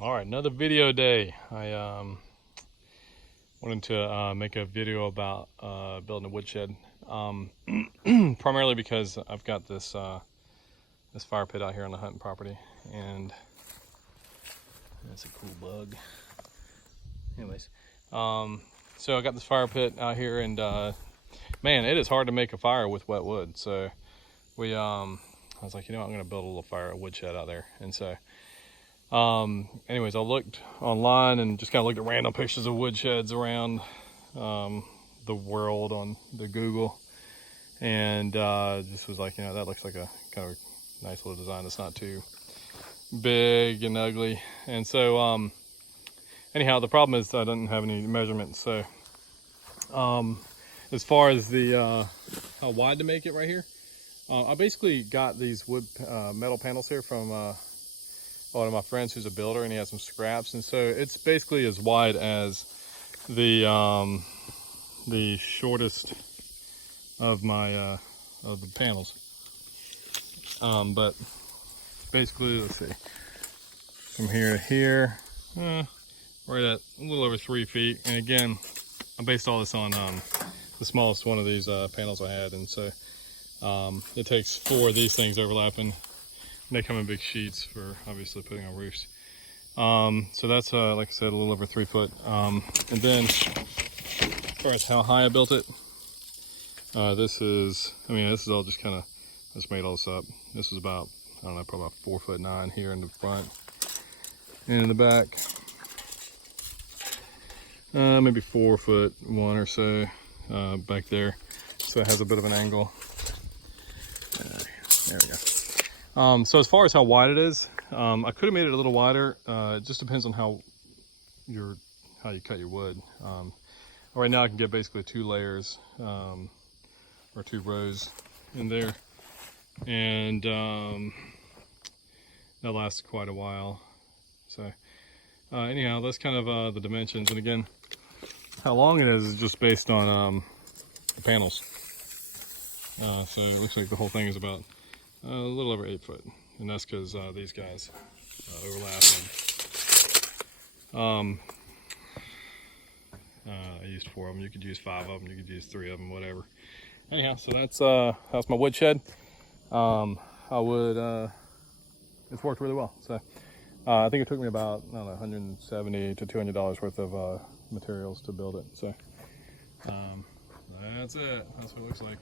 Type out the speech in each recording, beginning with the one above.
All right, another video day. I wanted to make a video about building a woodshed, primarily because I've got this this fire pit out here on the hunting property, and that's a cool bug. Anyways, so I got this fire pit out here, and man, it is hard to make a fire with wet wood. So I was like, I'm gonna build a little woodshed out there, and so. Anyways, I looked online and just kind of looked at random pictures of woodsheds around the world on the Google, and just was like, that looks like a kind of nice little design that's not too big and ugly. And so anyhow, the problem is I didn't have any measurements. So as far as the how wide to make it right here, I basically got these metal panels here from one of my friends who's a builder, and he has some scraps, and so it's basically as wide as the shortest of my of the panels. But basically, let's see, from here to here, right at a little over 3 feet. And again, I based all this on the smallest one of these panels I had, and so it takes 4 of these things overlapping. They come in big sheets for obviously putting on roofs. So that's like I said, a little over 3 foot. And then as far as how high I built it, this is all just kind of, I just made all this up. This is about, I don't know, probably about 4'9" here in the front and in the back. Maybe 4'1" or so back there. So it has a bit of an angle. There we go. So as far as how wide it is, I could have made it a little wider. It just depends on how you cut your wood. Right now I can get basically 2 layers or 2 rows in there, and that lasts quite a while. So anyhow, that's kind of the dimensions, and again, how long it is just based on the panels. So it looks like the whole thing is about a little over 8 foot, and that's because these guys overlap. And I used 4 of them. You could use 5 of them. You could use 3 of them, whatever. Anyhow, so that's my woodshed. It's worked really well. So I think it took me about, I don't know, $170 to $200 worth of materials to build it. So that's it. That's what it looks like.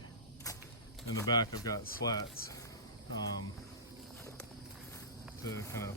In the back, I've got slats to kind of